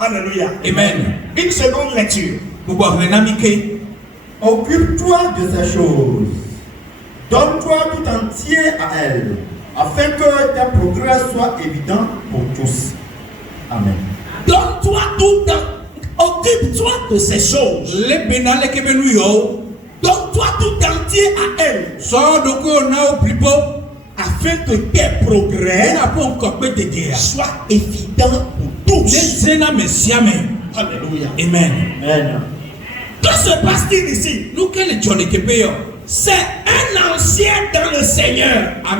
Alléluia. Amen. Une seconde lecture. Occupe-toi de ces choses. Donne-toi tout entier à elles, afin que tes progrès soient évidents pour tous. Amen. Donne-toi tout occupe-toi de ces choses. Donne-toi tout entier à elles. Afin que tes progrès soient évidents pour tous. Alléluia. Amen. Amen. Que se passe-t-il ici? C'est un ancien dans le Seigneur. Un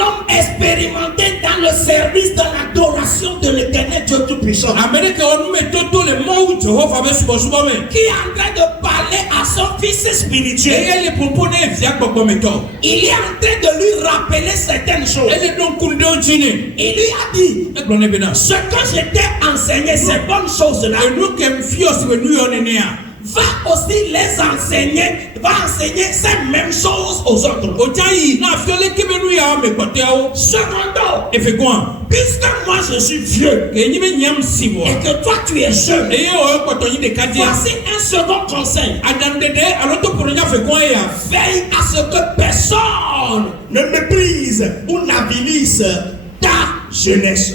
homme expérimenté dans le service de l'adoration de l'Éternel Dieu Tout-Puissant. Qui est en train de parler à son fils spirituel. Il est en train de lui rappeler certaines choses. Il lui a dit ce que j'étais enseigné, ces bonnes choses-là. Va aussi les enseigner, va enseigner ces mêmes choses aux autres. Cependant, puisque moi je suis vieux et que toi tu es jeune, voici un second conseil. Veille à ce que personne ne méprise ou n'avilisse ta jeunesse.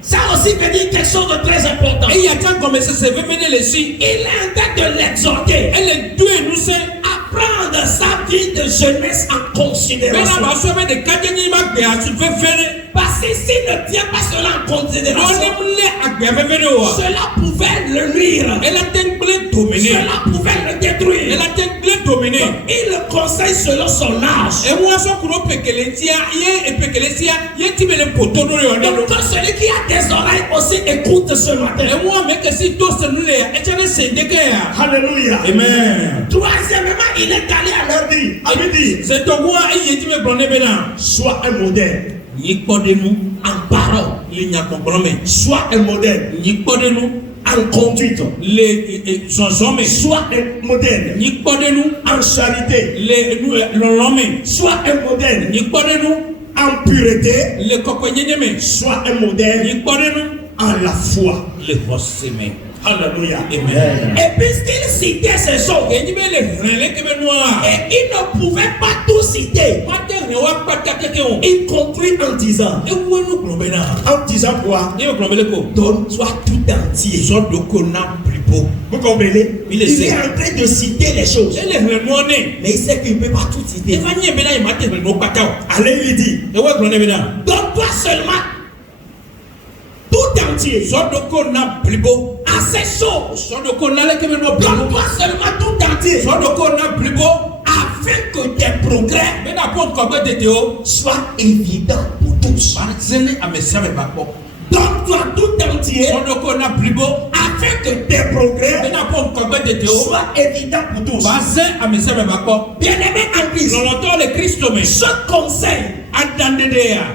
Ça aussi veut dire quelque chose de très important. Il est en train de l'exhorter à prendre sa vie de jeunesse en considération. Parce que s'il ne tient pas cela en considération, cela pouvait le nuire. Cela pouvait le détruire. Il le conseille selon son âge. Donc quand celui qui a des oreilles aussi écoute ce matin. Alléluia. Amen. Troisièmement, il est allé à leur dire, sois un modèle en parole, sois un modèle en conduite, sois un modèle en charité, sois un modèle en pureté, sois un modèle en la foi. Alléluia. Amen. Et puisqu'il citait ces choses, et il ne pouvait pas tout citer, il conclut en disant quoi? Donne-toi tout entier. Vous comprenez? Il est en train de citer les choses, mais il sait qu'il ne peut pas tout citer. Allez, il dit, donne-toi seulement tout entier à ces choses. Donne-toi seulement tout entier afin que tes progrès soient évidents pour tous. Donne-toi tout entier afin que tes progrès soient évidents pour tous. Bien-aimé en Christ, ce conseil,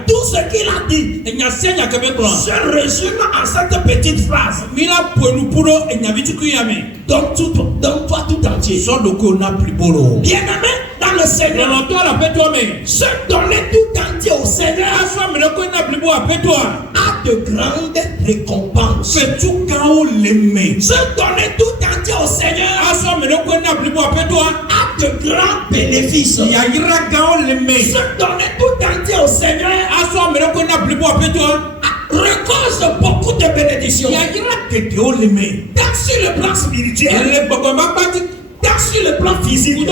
tout ce qu'il a dit se résume en cette petite phrase. Donne-toi tout entier. Bien-aimé dans le Seigneur, se donner tout entier au Seigneur a de grandes récompenses. Se donner tout entier au Seigneur a de grands bénéfices. Se donner tout entier au Seigneur recoche beaucoup de bénédictions. Tant sur le plan spirituel, tant sur le plan physique.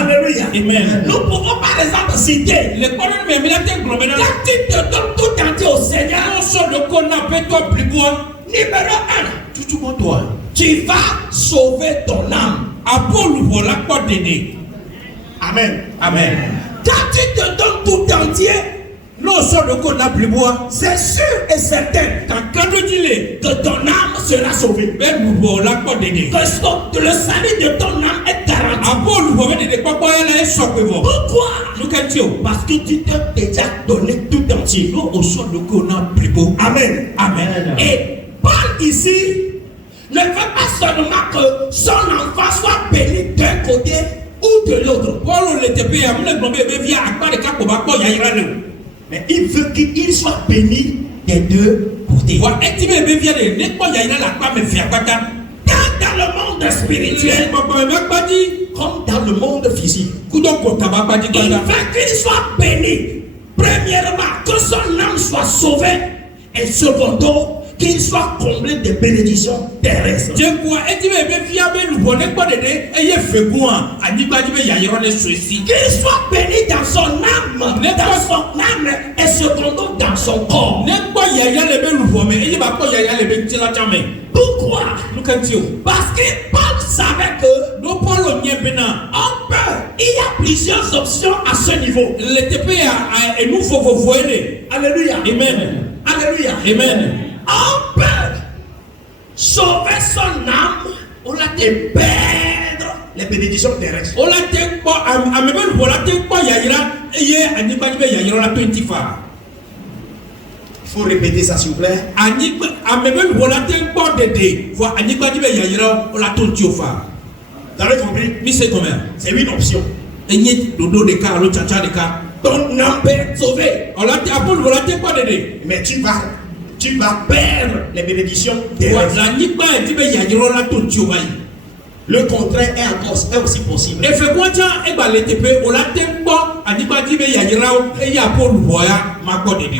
Alléluia. Amen. Nous pouvons par exemple citer, quand tu te donnes tout entier au Seigneur, numéro 1, tu vas sauver ton âme. Amen. Amen. Quand tu te donnes tout entier, c'est sûr et certain que ton âme sera sauvée. Que le salut de ton âme est garanti. Pourquoi? Parce que tu t'es déjà donné tout entier. Amen. Amen. Et Paul ici ne veut pas seulement que son enfant soit béni d'un côté ou de l'autre. Mais il veut qu'il soit béni des deux côtés. Dans le monde spirituel, comme dans le monde physique, il veut qu'il soit béni. Premièrement, que son âme soit sauvée. Et secondo, qu'il soit comblé de bénédictions terrestres. Qu'il soit béni dans son âme, et secondo dans son corps. Pourquoi? Parce que Paul savait que il y a plusieurs options à ce niveau. Alléluia. Amen. Alléluia. Amen. On peut sauver son âme et perdre les bénédictions terrestres. Il faut répéter ça s'il vous plaît. Vous avez compris? C'est une option. Ton âme peut être sauvée. Mais tu vas perdre les bénédictions terrestres. Le contraire est aussi possible.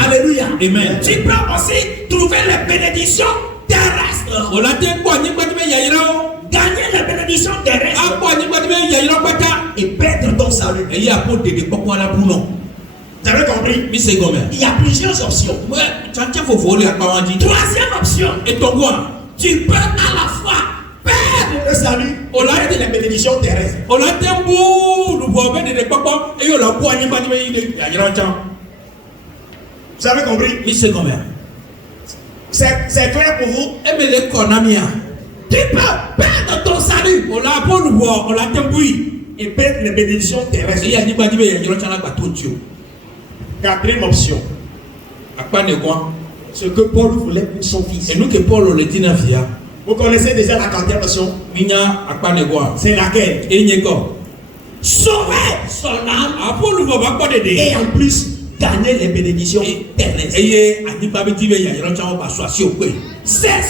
Alléluia. Amen. Tu peux aussi trouver les bénédictions terrestres. Gagner les bénédictions terrestres et perdre ton salut. Vous avez compris? Il y a plusieurs options. Troisième option, tu peux à la fois perdre le salut et les bénédictions terrestres. Vous avez compris? C'est clair pour vous? Tu peux perdre ton salut et perdre les bénédictions terrestres. Quatrième option, ce que Paul voulait pour son fils. Vous connaissez déjà la quatrième option? C'est laquelle? Sauver son âme et en plus gagner les bénédictions terrestres. C'est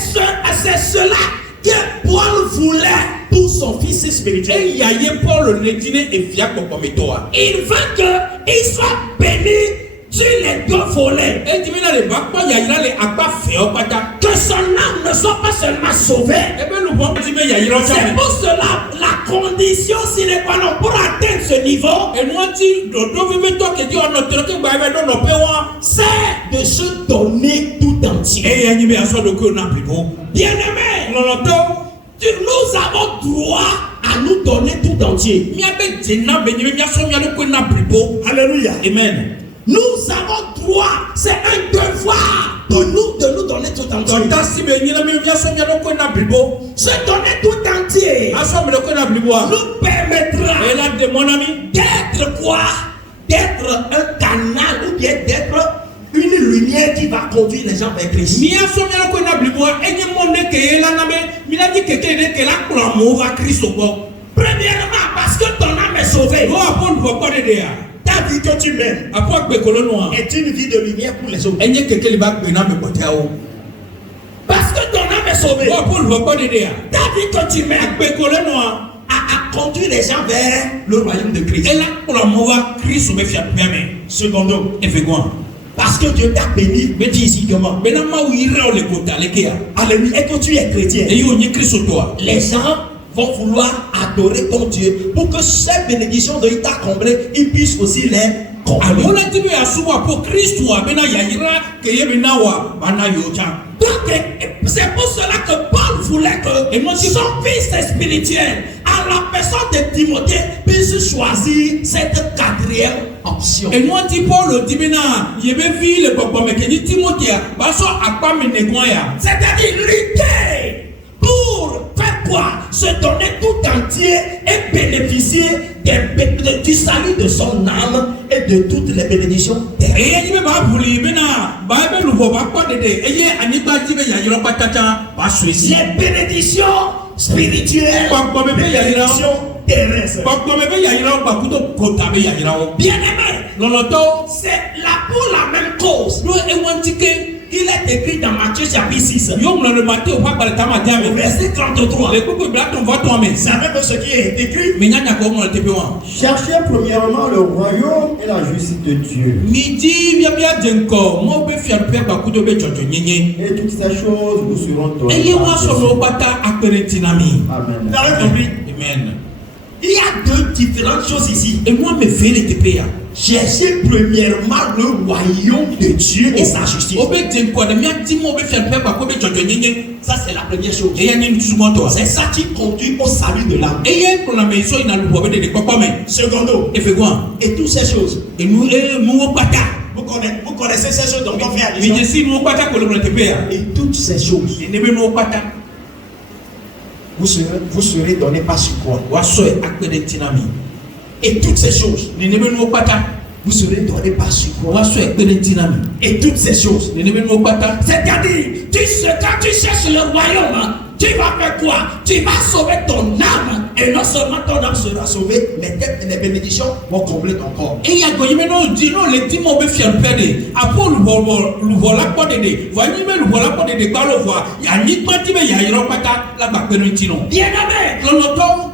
cela que Paul voulait pour son fils spirituel. Il veut qu'il soit béni sur les deux volets. Que son âme ne soit pas seulement sauvée. C'est pour cela la condition sine qua non pour atteindre ce niveau, c'est de se donner tout entier. Bien-aimé, nous avons droit à nous donner tout entier. Alléluia. Amen. Nous avons droit, c'est un devoir de nous donner tout entier. Se donner tout entier nous permettra d'être quoi? D'être un canal ou bien d'être une lumière qui va conduire les gens vers Christ. Premièrement, parce que ton âme est sauvée. Ta vie que tu mènes est une vie de lumière pour les autres. Parce que ton âme est sauvée. Ta vie que tu mènes à conduire les gens vers le royaume de Christ. Secondo, parce que Dieu t'a béni physiquement. Alléluia. Et que tu es chrétien. Les gens vont vouloir adorer ton Dieu pour que ces bénédictions de t'a comblé, ils puissent aussi les combler. Donc, c'est pour cela que Paul voulait que son fils spirituel, à la personne de Timothée, puisse choisir cette quatrième option. C'est-à-dire lutter pour faire quoi? Se donner tout entier et bénéficier du salut de son âme et de toutes les bénédictions terrestres. Les bénédictions spirituelle, bénédiction terrestre. Bien-aimé, c'est là pour la même cause. Il est écrit dans Matthieu chapitre 6. Verset 33. Savez-vous ce qui est écrit? Cherchez premièrement le royaume et la justice de Dieu. Et toutes ces choses vous seront données. Amen. Vous avez compris? Amen. Il y a deux différentes choses ici. Et moi, me fais les TPA. Cherchez premièrement le royaume de Dieu et sa justice. Ça, c'est la première chose. C'est ça qui conduit au salut de l'âme. Secondo, et toutes ces choses. Vous connaissez ces choses dont on fait allusion. Et toutes ces choses. Vous serez donné par sur quoi? Et toutes ces choses. Vous serez donné par sur quoi? Et toutes ces choses. C'est-à-dire, quand tu cherches le royaume, tu vas faire quoi? Tu vas sauver ton âme. Et non seulement ton âme sera sauvée, mais les bénédictions vont combler ton corps. Et il y a bien-aimé,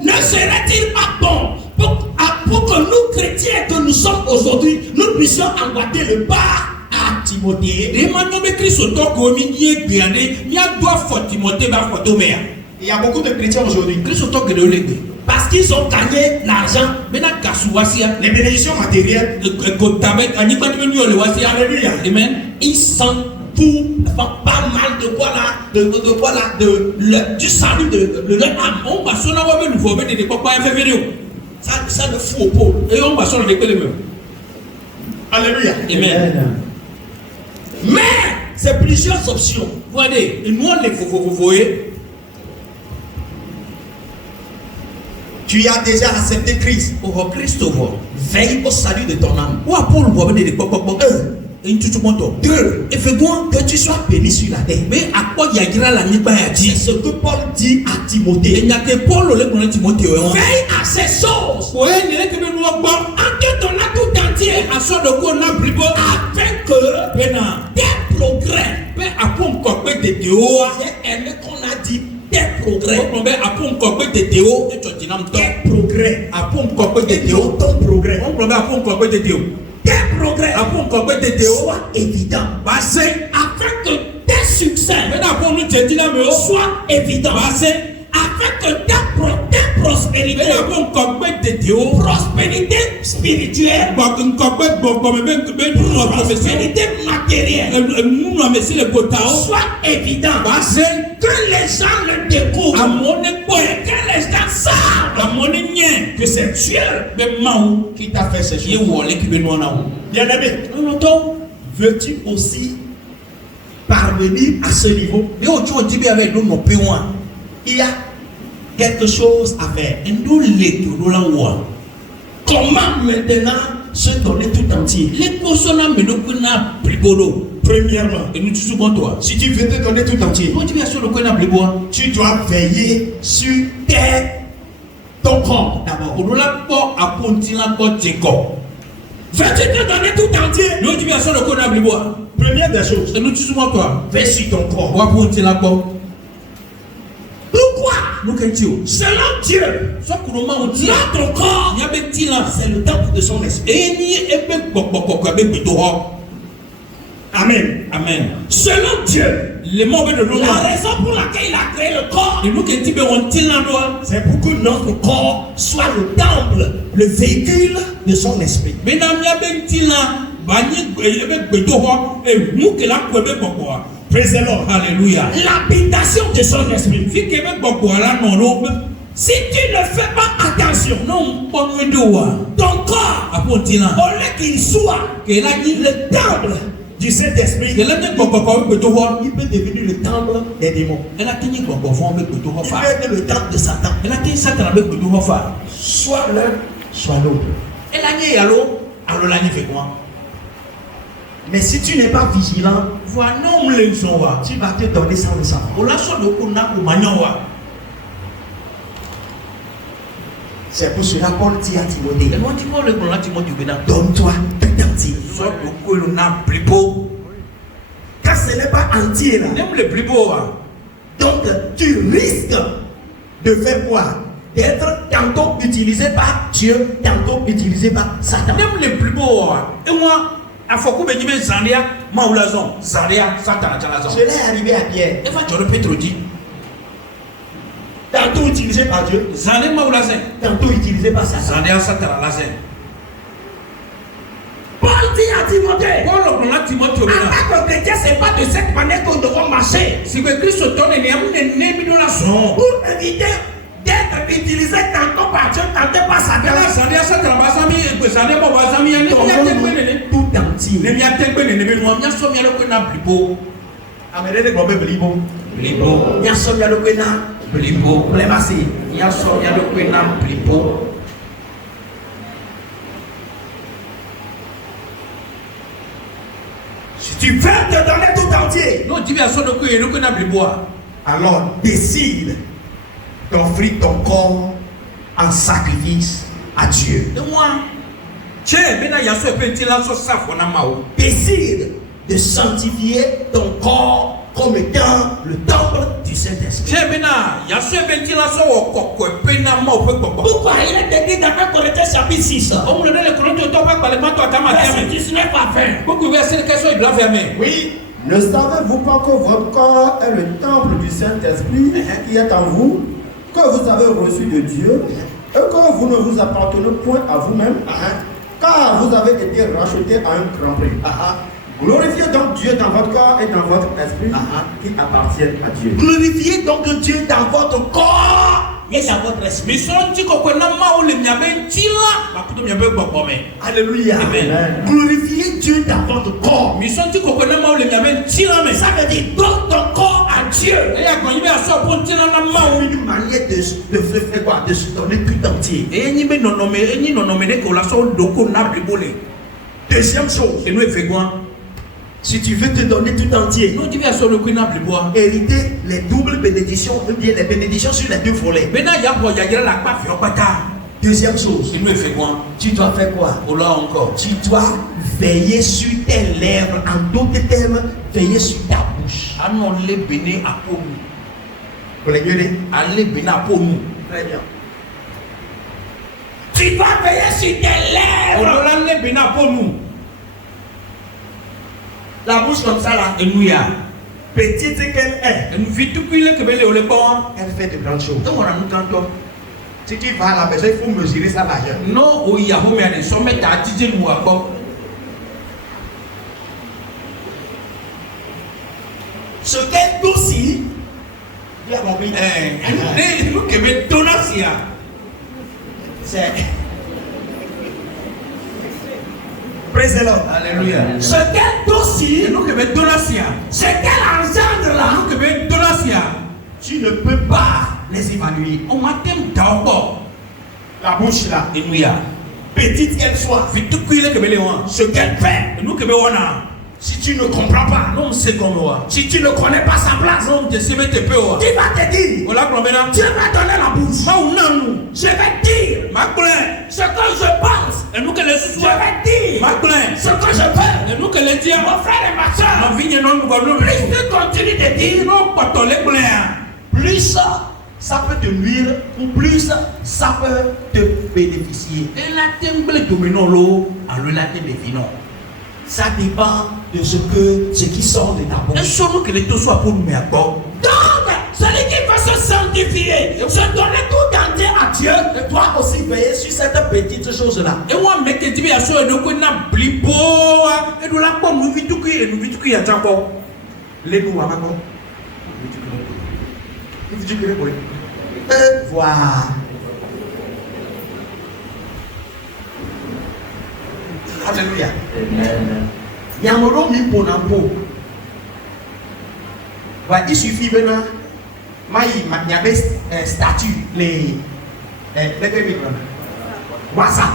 ne serait-il pas bon pour que nous chrétiens que nous sommes aujourd'hui, nous puissions emboîter le pas à Timothée? Il y a beaucoup de chrétiens aujourd'hui parce qu'ils ont gagné l'argent, les bénédictions matérielles. Alléluia. Amen. Ils sont pour pas mal de quoi là, du salut de leur âme. Ça le fout au pôle. Alléluia. Amen. Mais c'est plusieurs options. Tu as déjà accepté Christ. Veille au salut de ton âme. Deux, que tu sois béni sur la terre. C'est ce que Paul dit à Timothée. Veille à ces choses. En ton âme tout entier. Afin que tes progrès. J'ai aimé qu'on a dit tes progrès. Tes progrès soient évidents. Afin que tes succès soient évidents. Afin que ta prospérité spirituelle, prospérité matérielle soit évidente. Que les gens le découvrent. Que les gens savent que c'est Dieu qui t'a fait ces choses. Bien-aimé, veux-tu aussi parvenir à ce niveau? Il y a quelque chose à faire. Comment maintenant se donner tout entier? Premièrement, si tu veux te donner tout entier, tu dois veiller sur ton corps d'abord. Veux-tu te donner tout entier? Première des choses, veille sur ton corps. Pourquoi? Selon Dieu, notre corps, c'est le temple de son esprit. Amen. Amen. Selon Dieu, la raison pour laquelle il a créé le corps, c'est pour que notre corps soit le temple, le véhicule de son esprit. Praise the Lord. Alléluia. L'habitation de son esprit. Si tu ne fais pas attention, ton corps, au lieu qu'il soit le temple du Saint-Esprit, il peut devenir le temple des démons. Il peut être le temple de Satan. Soit l'un, soit l'autre. Mais si tu n'es pas vigilant, tu vas te donner sans le savoir. C'est pour cela Paul dit à Timothée, donne-toi tout entier. Car ce n'est pas entier là. Donc tu risques de faire quoi? D'être tantôt utilisé par Dieu, tantôt utilisé par Satan. Même les plus beaux, et moi, il faut que je me dise, Satan. Cela est arrivé à Pierre. Et va tu répètes dit. Tantôt utilisé par Dieu, tantôt utilisé par Satan. Paul dit à Timothée, en tant que chrétien, ce n'est pas de cette manière que nous devons marcher. Pour éviter d'être utilisé tantôt par Dieu, tantôt par Satan. Tout entier. Si tu veux te donner tout entier, alors décide d'offrir ton corps en sacrifice à Dieu. Décide de sanctifier ton corps comme étant le temple du Saint-Esprit. Pourquoi il est dit dans 1 Corinthiens chapitre 6 verset 19 à 20. Oui. Ne savez-vous pas que votre corps est le temple du Saint-Esprit qui est en vous, que vous avez reçu de Dieu, et que vous ne vous appartenez point à vous-même, car vous avez été rachetés à un grand prix. Glorifiez donc Dieu dans votre corps et dans votre esprit qui appartiennent à Dieu. Glorifiez donc Dieu dans votre corps et dans votre esprit. Alléluia. Amen. Glorifiez Dieu dans votre corps. Ça veut dire donne ton corps à Dieu. Une manière de faire quoi? De se donner tout entier. Deuxième chose. Si tu veux te donner tout entier, hériter les doubles bénédictions, ou bien les bénédictions sur les deux volets. Deuxième chose, tu dois faire quoi? Tu dois veiller sur tes lèvres, en d'autres termes, veiller sur ta bouche. Très bien. Tu dois veiller sur tes lèvres. La bouche comme ça là, petite qu'elle est, elle fait de grandes choses. Si tu vas à la maison, il faut mesurer sa largeur. Ce qu'elle aussi, tu as compris? C'est praise the Lord. Alléluia. Ce qu'elle aussi, ce qu'elle engendre là, tu ne peux pas les évaluer. La bouche là, petite qu'elle soit, ce qu'elle fait, si tu ne comprends pas, si tu ne connais pas sa place, tu vas te dire, Dieu va donner la bouche. Je vais dire ce que je pense. Je vais dire ce que je veux. Mon frère et ma soeur, plus tu continues de dire, plus ça peut te nuire ou plus ça peut te bénéficier. Ça dépend de ce qui sort de ta bouche. Donc, celui qui veut se sanctifier, se donner tout entier à Dieu, doit aussi veiller sur cette petite chose-là. Voilà. Alléluia. Yamoro mi ponampo. Il suffit maintenant. Il y avait statut les WhatsApp.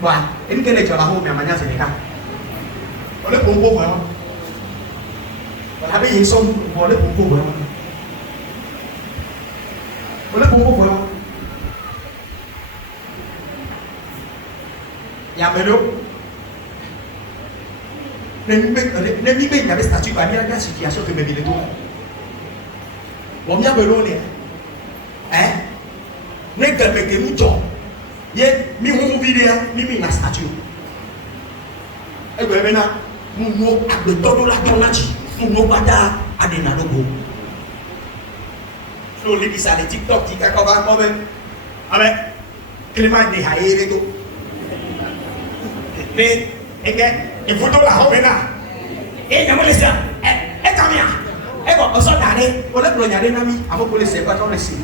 Voilà. Et nous quel est la home ya mania Sénégal. On le pompo vraiment. Voilà, mais ils sont on le pompo vraiment. On le pompo vraiment. y a melo. Nemi be y avait statut ba ni la situation que me vile tout. Bon mi a melo ne. Ne gbe ke mu jo. Ye mi hu video mi na statue. E gbe be na mu mo agbe todo la ton na ji. Mu mo pada ade na logo. So li bisa le TikTok ti ka ko ba ko be. Abe Clément de haere do. Mais et photo la ho be na. E na mo le sa. E kamia. E ko o so dare. O le bro nyare na mi. Amo ko le se ba ton le se.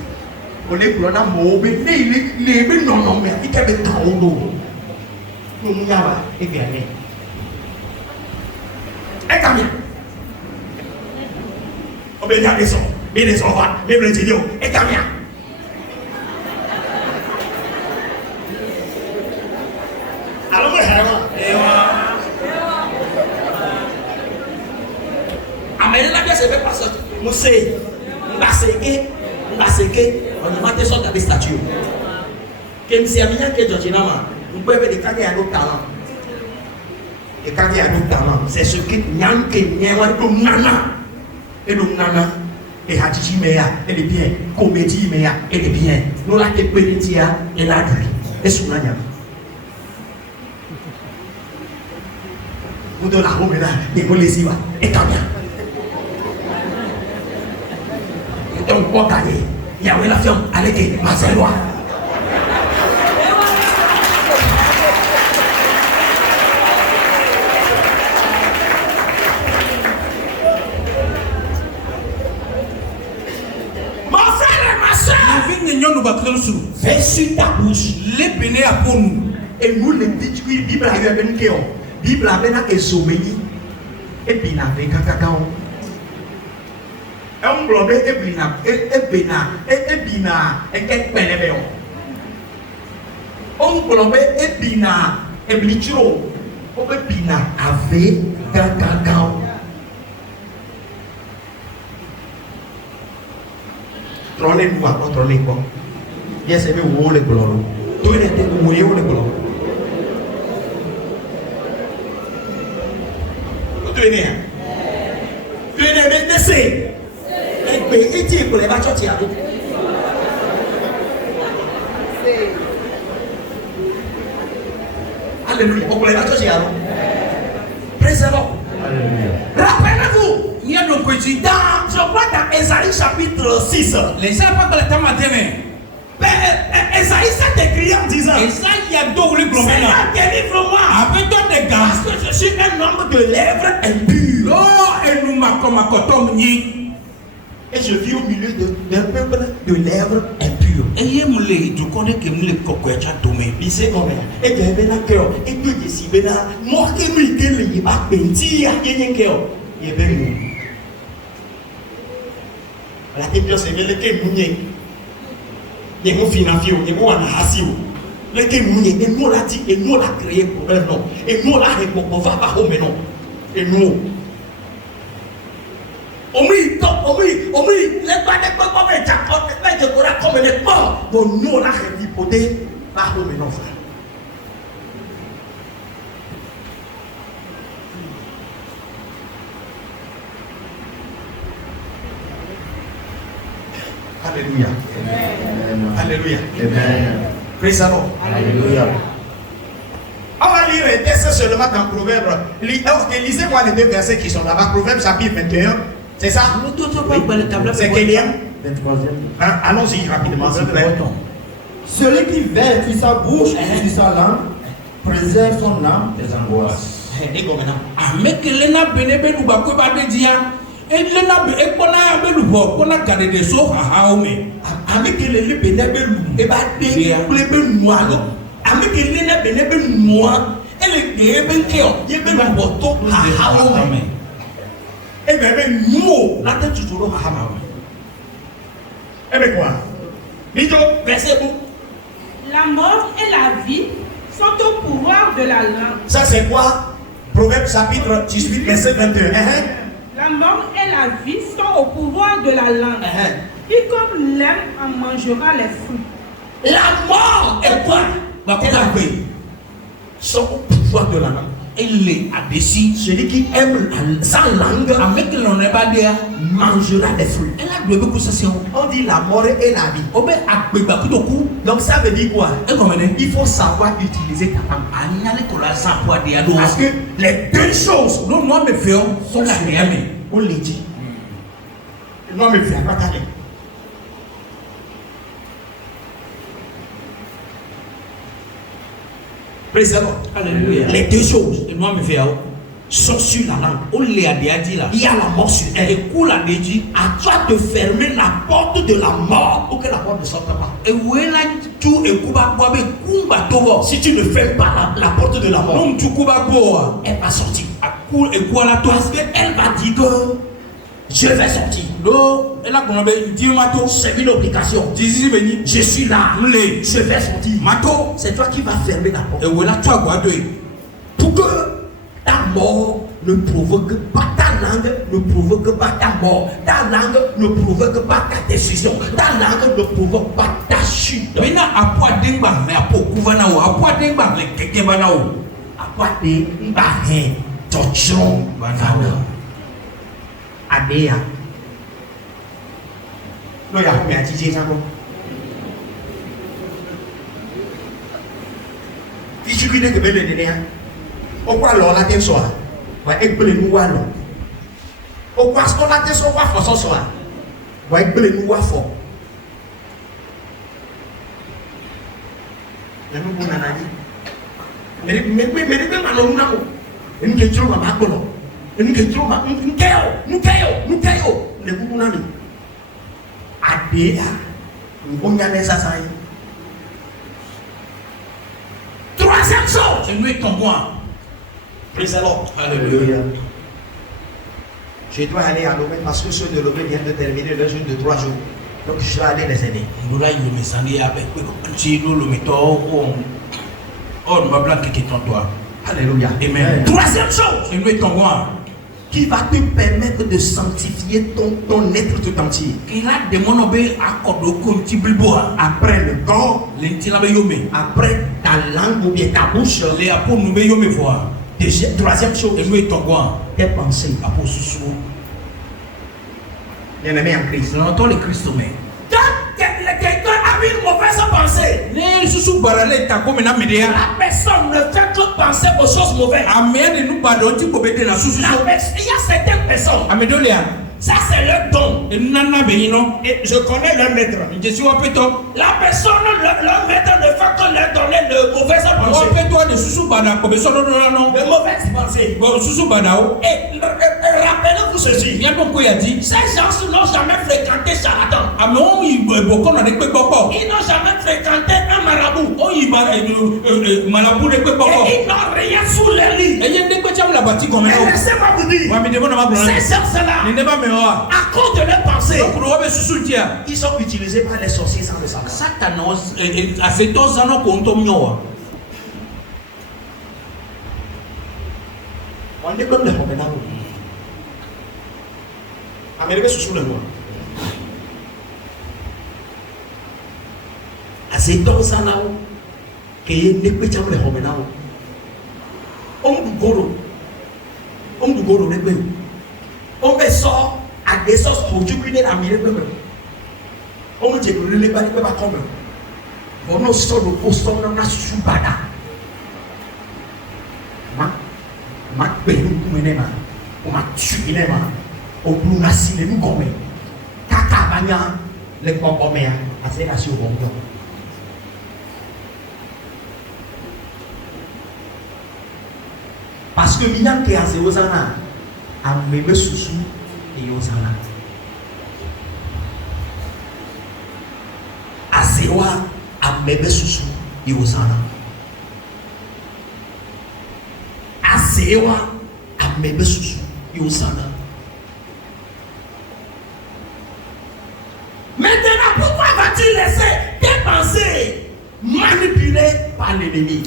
Oleh kerana mau lebih non me kita bertahu dulu. Punya apa? Ini. Kami. Obenya besok, besok apa? Lebih jauh. Kami. Alam berhewan. Amerika biasa berpasal. Musik, ngaseke. On y m'a sorte des statues. Que me servia que Georginama, vous pouvez des carrières à d'autres talents. Des carrières à d'autres talents. C'est ce qui n'yan que n'yan comme nana. Et donc nana, et Hadji Meya, elle est bien. Comédie Meya, elle est bien. Nous la Pénitia, elle a lui. Et Sounania. Vous de la Romena, et vous les y va. Et tant bien. Et donc, quoi gagner? Il y a une relation avec Marcel Loire. Mon frère et ma soeur, fais sur ta bouche. Les béné à pour nous. Et nous, les petits, oui, Bible a eu un bénéfice. Bible a eu un sommeil. Et puis, il a fait cacao. Un blonde ebina ekpelebe on blonde ebina eblichiro obebina ave gagagao trone nous va trone quoi yes ebe wo le gloro to ene te wo ye wo le gloro to ene be se et tu pour les voitures tu as tout. Alléluia. Pour les voitures tu as tout. Préservons. Rappelez-vous, il y a nos petits dans, je crois dans Ésaïe chapitre 6. Les gens pas dans le temps matin. Ésaïe s'est écrit en disant Ésaïe a double global. Seigneur, délivre-moi. Avec toi des gars. Parce que je suis un homme de lèvres impures. Oh, et nous m'a comme à coton ni. Et je vis au milieu d'un peuple de lèvres impures. Et il y a moulé, tu connais que nous les coquets tomé. Il sait combien. Et il y avait un cœur. Et Dieu dit si ben là, moi qui lui dis il va pentir, il y a un cœur. Il y avait nous. La question c'est mais lequel nous n'y. Il y a un financier, il y a un assis. Lequel nous n'y. Et nous l'a dit, et nous l'a créé pour un nom. Et nous l'a répondu, on va pas au mais non. Et nous. Les pas de quoi mais Jacob, les de quoi comme les pas. Bon nous la hypothèse par où mais non frère. Alléluia. Alléluia. Amen. Praise the Lord. Alléluia. On va lire un texte seulement dans Proverbe. Lisez-moi les deux versets qui sont là-bas. Proverbe chapitre 21. C'est ça? C'est quel lien? 23e. Allons-y rapidement, s'il vous plaît. Celui qui vertu sa bouche et sa langue préserve son âme des angoisses. Avec l'ena benebe nous bakwe bade dia. Et l'ena be ekona be nous bo kona garder des so ha ome. Avec le benebe nous e ba de blebe noalo. Avec l'ena benebe noa et le benebe keo yebe nous boto ha ome. Et bien, nous, la tête du tour, et bien quoi? Vito, verset où? La mort et la vie sont au pouvoir de la langue. Ça, c'est quoi? Proverbe chapitre 18, verset 21. La mort et la vie sont au pouvoir de la langue. Quiconque l'aime en mangera les fruits. La mort est quoi? sont au pouvoir de la langue. Celui qui aime sa langue mangera des fruits. On dit la mort et la vie. Donc ça veut dire quoi? Il faut savoir utiliser ta langue. Parce que les deux choses sont la réalité. On les dit. Non mais fais pas ta langue. Alléluia. Les deux choses sont sur la langue. Il y a la mort sur elle. À toi de fermer la porte de la mort pour que la mort ne sorte pas. Si tu ne fermes pas la porte de la mort, elle va sortir. Parce qu'elle va dire que je vais sortir. C'est une obligation. Je suis là. Je vais sortir. C'est toi qui vas fermer la porte. Pour que ta mort ne provoque pas ta langue, ne provoque pas ta mort. Ta langue ne provoque pas ta décision. Ta langue ne provoque pas ta chute. Adéa. Non, il y a combien de ça? Si tu connais que le dernier, on voit l'or la tête soit. Ouais, et blé nous voit l'or. On voit ce qu'on a tête soit fort soit. Ouais, blé nous voit fort. Mais nous on a dit. Mais nous n'a pas. Et nous qui ma bolo. Et nous qui nous les vous n'a dit. Adéa, nous on y a des assaillants. Troisième chose, Praise the Lord. Alléluia. Je dois aller à Lomé parce que ceux de Lomé viennent de terminer le jeûne de 3 jours. Donc je dois aller les aider. Alléluia. Amen. Troisième chose, qui va te permettre de sanctifier ton être tout entier. Après le corps, après ta langue ou bien ta bouche. Troisième chose, tes pensées. Bien-aimé en Christ. Quand quelqu'un a une mauvaise pensée, la personne ne fait que penser aux choses mauvaises. Il y a certaines personnes, ça c'est leur don. Et je connais leur maître. La personne, leur maître ne fait que leur donner de mauvaises pensées. De mauvaises pensées. Et rappelez-vous ceci. Ces gens n'ont jamais fréquenté charlatan. Ils n'ont jamais fréquenté un marabout. Et ils n'ont rien sous les lits. Et laissez-moi vous dire, ces gens-là, à cause de leurs pensées, ils sont utilisés par les sorciers sans le savoir. On est comme les Romains. Américain sous le monde. À ces deux ans, qui n'est pas les Romains. On sort à des sources pour du coup l'Amérique. On me dit que le Liban n'est pas comme on nous sort de poste, on a sous bada. Ma peine, on m'a tué, on m'a tué, nous comme Kakabanya, les Bambomea, à ces nations Bombon. Parce que Minan qui a 0 ans, a même sous et aux ans. A 0 ans, a même sous et aux ans. A 0 ans, a même sous et aux ans. Maintenant, pourquoi vas-tu laisser tes pensées manipulées par l'ennemi?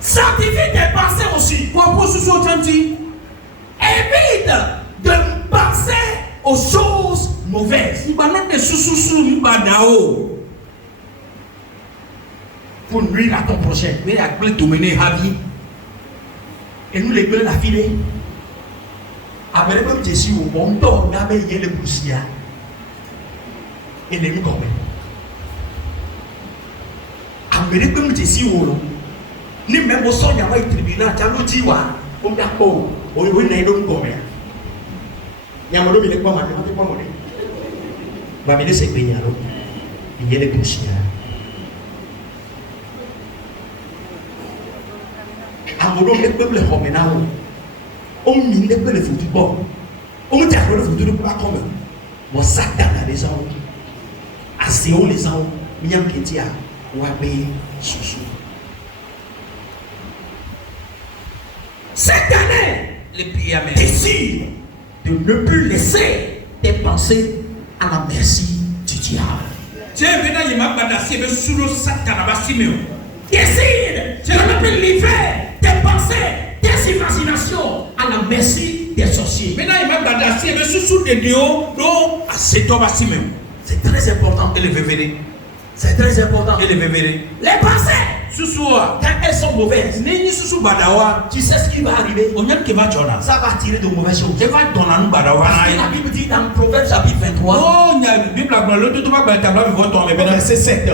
Sanctifie tes pensées aussi. Évite de penser aux choses mauvaises. pour nuire à ton prochain. Mais à clé de mener à vie. Et nous les la filée. Après comme Jésus au monde, on a payé le poussière. Et les nous comme. Après comme Jésus au monde, ni même au son il y a pas de tribunal, tu as dit wa, on a pas, on est donc comme. Il y a un moment il est pas mal, il est pas mal. Va me laisser payer alors. Il y a les poussières. Amolo le peuple homenao. On mine le peuple football. On dit à le football pas comme. Moi Satan a les gens. Assez haut les gens. Miam ketia. Wabe chouchou. Cette année, les prières décident de ne plus laisser tes pensées à la merci du diable. Tiens, maintenant il m'a badassé, mais sous le Satan a bassimé. Décide de ne plus livrer tes pensées, tes imaginations à la merci des sorciers. Maintenant il m'a badassé, mais sous des dieux, non, c'est toi bassimé. C'est très important de les révéler. C'est très important de les révéler. Les pensées, quand elles sont mauvaises, tu sais ce qui va arriver. Ça va tirer de mauvaises choses. Parce que la Bible dit dans Proverbe chapitre 23. Verset 7.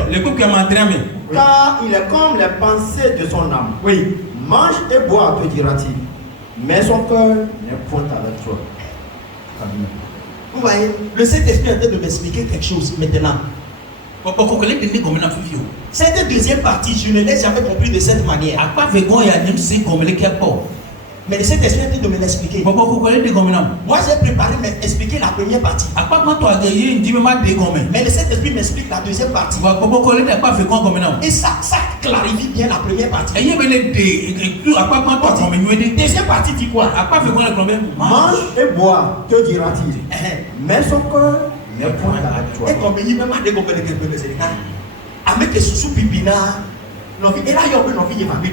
Car il est comme les pensées de son âme. Oui. Mange et bois, te dira-t-il. Mais son cœur n'est point avec toi. Amen. Vous voyez, le Saint-Esprit est en train de m'expliquer quelque chose maintenant. Cette deuxième partie, je ne l'ai jamais compris de cette manière. Mais le Saint-Esprit est en train de me l'expliquer. Moi j'ai préparé m'expliquer la première partie. Mais le Saint-Esprit m'explique la deuxième partie. Et ça clarifie bien la première partie. Deuxième partie dit quoi? Mange et bois, te dira-t-il. Mais son cœur n'est point avec toi. Et comme il m'a demandé comment les quelqu'un les états, avec les sous pipina, l'envie et là il y a une envie de famille.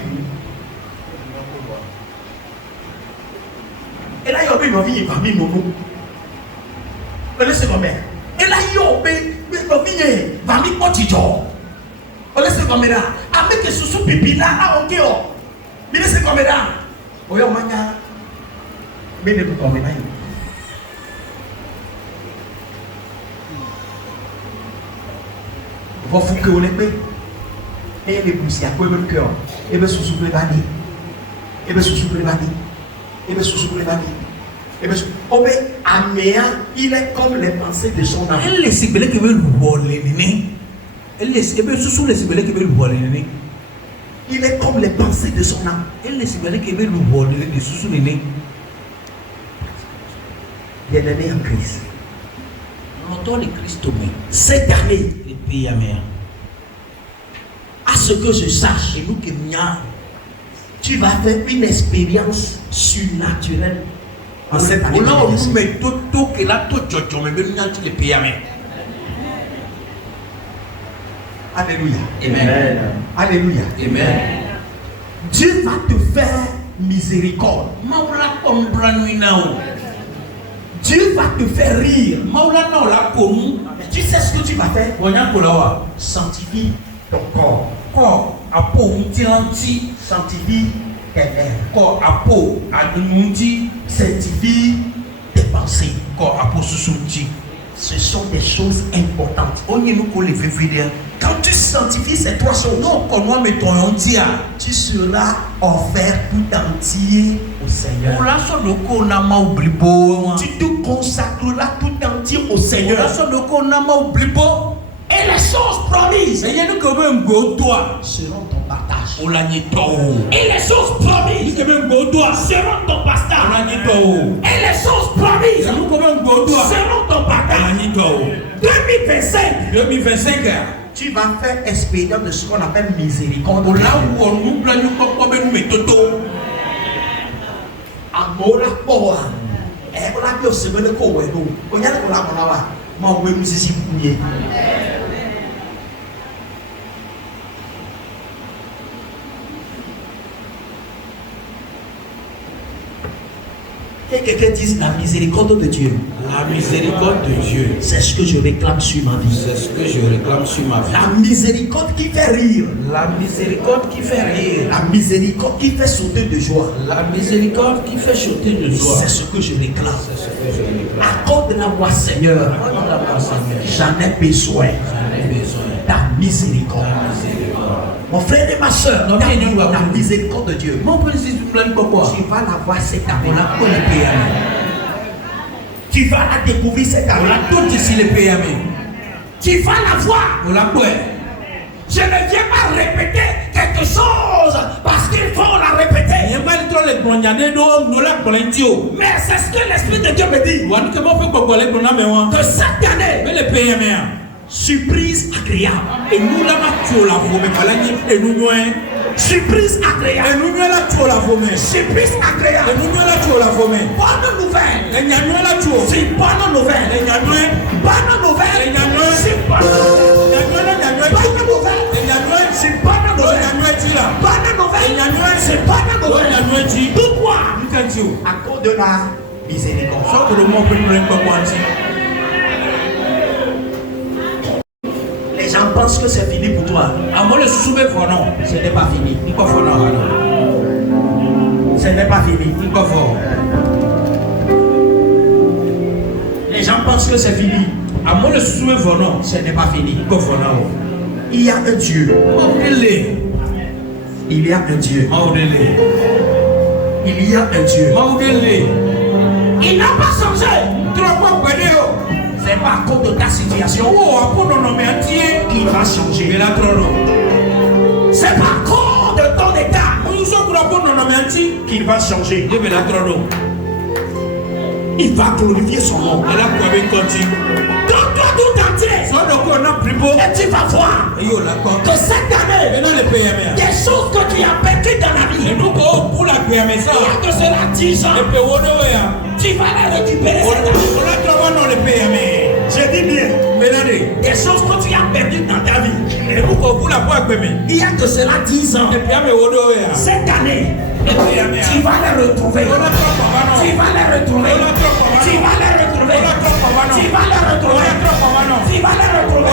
Et là il y a une envie de famille non. Vous laissez comme et là il y a une envie de famille potijo. Vous laissez comme là, avec les sous pipina là on dit oh, vous laissez comme là. Oyo manya, mais ne vous comme là. Vous faites que vous l'épée et les poussières pour le cœur et bien sous le bani et bien sous le bani et bien sous le bani et bien obé améa il est comme les pensées de son âme. Elle les ciblés qui veulent voler néné. Elle les bien sous les ciblés qui veulent voler néné. Il est comme les pensées de son âme. Elle les ciblés qui veulent voler les sous néné. Bien-aimé en Christ. L'auteur de Christ cette année, les pays amers. À ce que je sache, et nous qui tu vas faire une expérience surnaturelle en cette année. Alléluia. Amen. Alléluia. Amen. Dieu va te faire miséricorde. Dieu va te faire rire. Tu sais ce que tu vas faire? Sanctifie ton corps. Sanctifie tes lèvres. Sanctifie tes pensées. Ce sont des choses importantes. Quand tu sanctifies ces trois choses, tu seras offert tout entier au Seigneur. Tu te consacreras tout entier au Seigneur. Et les choses promises seront ton partage. Et les choses promises seront ton partage. Et les choses promises seront ton partage. 2025, tu vas faire expérience de ce qu'on appelle miséricorde. Amora poa. Ebola bio sebele ko wedo. Onyale ko la monawa. Ma we musisi kunye. Et quelqu'un dise la miséricorde de Dieu. La miséricorde de Dieu. C'est ce que je réclame sur ma vie. C'est ce que je réclame sur ma vie. La miséricorde qui fait rire. La miséricorde qui fait rire. La miséricorde qui fait sauter de joie. La miséricorde qui fait sauter de joie. C'est ce que je réclame. C'est ce que je réclame. Accorde-la-moi, Seigneur. Accorde-la-moi, Seigneur. J'en ai besoin. J'en ai besoin. Ta miséricorde. La miséricorde. Mon frère et ma soeur, la miséricorde de Dieu. Mon président, Tu vas la voir cette année. Tu vas la découvrir cette année. Tout ici les PME. Tu vas la voir. On la voit. Je ne viens pas répéter quelque chose parce qu'il faut la répéter. Mais c'est ce que l'Esprit de Dieu me dit. Que cette année, surprise agréable. Et nous l'avons Surprise agréable. Surprise agréable. Bonne nouvelle. C'est bonne nouvelle. Bonne nouvelle. C'est bonne nouvelle. Bonne nouvelle. C'est bonne nouvelle. C'est bonne nouvelle. Pourquoi? À cause de la miséricorde. Les gens pensent que c'est fini pour toi. Ce n'est pas fini. Ce n'est pas fini. Les gens pensent que c'est fini. Ce n'est pas fini. Il y a un Dieu. Il y a un Dieu. Il y a un Dieu. Il n'a pas changé. C'est pas à cause de ta situation qu'il va changer. C'est pas à cause de ton état qu'il va changer. Il va glorifier son nom. Dans toi tout entier. Et tu vas voir que cette année, des choses que tu as perdues dans la vie, il y a de cela 10 ans, tu vas les récupérer cette année. Je dis bien, des choses que tu as perdues dans ta vie, il y a de cela 10 ans, cette année, tu vas les retrouver. Tu vas les retrouver. Tu vas les retrouver. Tu vas les retrouver. Tu vas les retrouver.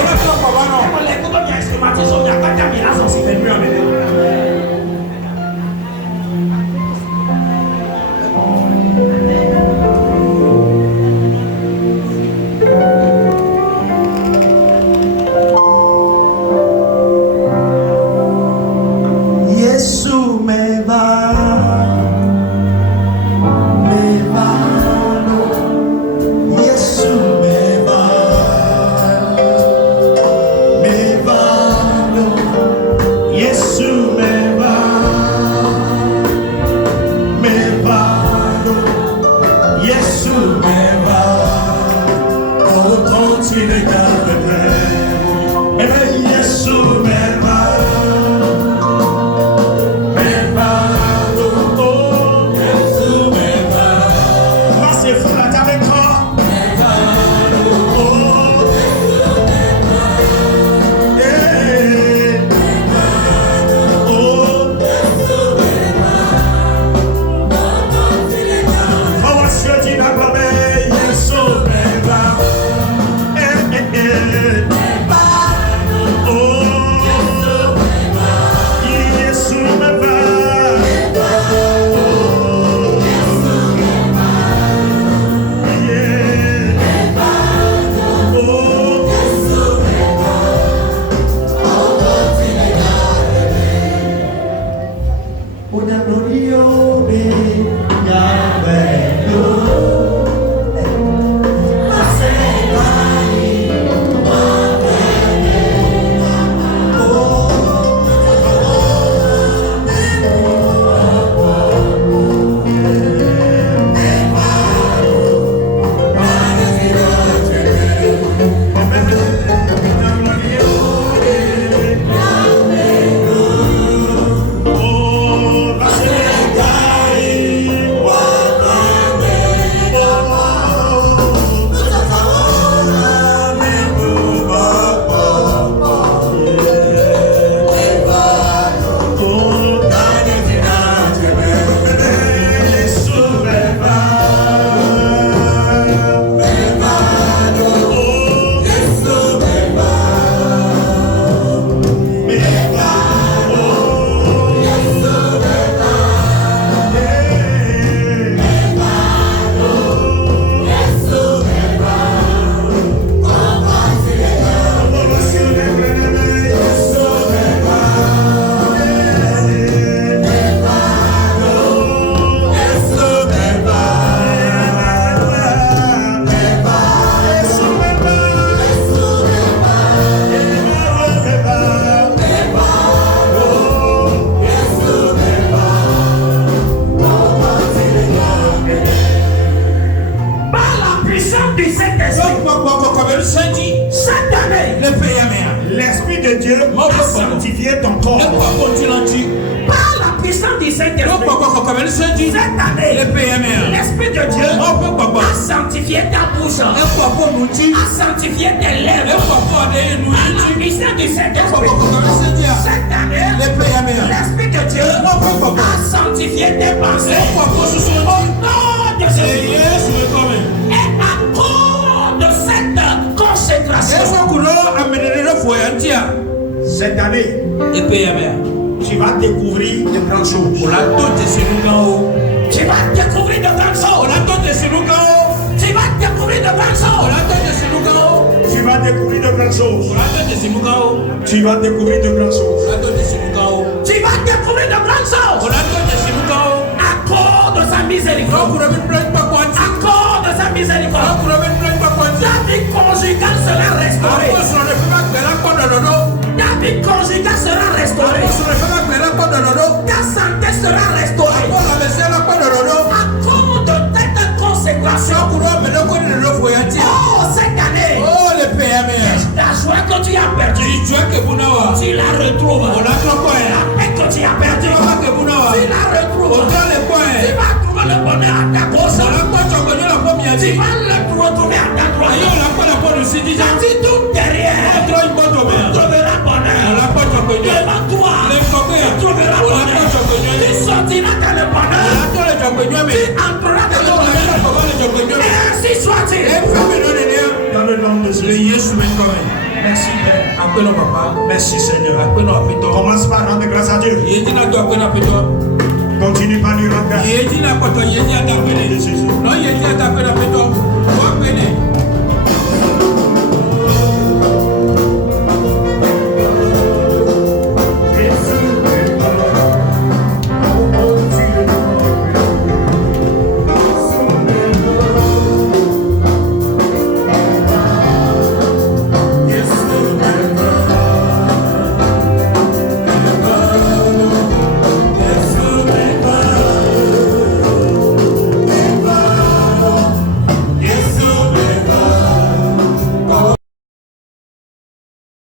sanctifier ton corps. Par la puissance du Saint-Esprit. Cette année, l'Esprit de Dieu a sanctifié ta bouche, a sanctifié tes lèvres. Par la puissance du Saint-Esprit. Cette année, l'Esprit de Dieu a sanctifié tes pensées. Au nom de Jésus. Et à cause de cette consécration, cette année, tu vas découvrir de grandes choses. Tu vas découvrir de grandes choses. Tu vas découvrir de grandes choses. Tu vas découvrir de grandes choses. Tu vas découvrir de grandes choses. Tu vas découvrir de grandes choses. À cause de sa miséricorde. À cause de sa miséricorde. Ta vie conjugale sera restaurée. Ta vie conjugale sera restaurée. Ta santé sera restaurée. À cause de cette consécration. Oh, cette année. La joie que tu as perdue, tu la retrouves. La paix que tu as perdue, tu la retrouves. Tu vas trouver le bonheur à ta gauche. Tu vas le retrouver à ta droite. Tu dis tout derrière. Tu trouveras bonheur. Devant toi, tu trouveras bonheur. Tu sortiras dans le bonheur. Tu entreras dans le bonheur. Ainsi soit-il. Dans le nom de Jésus. Merci Père. Merci Seigneur. Commence par rendre grâce à Dieu. Continue par lui rendre grâce.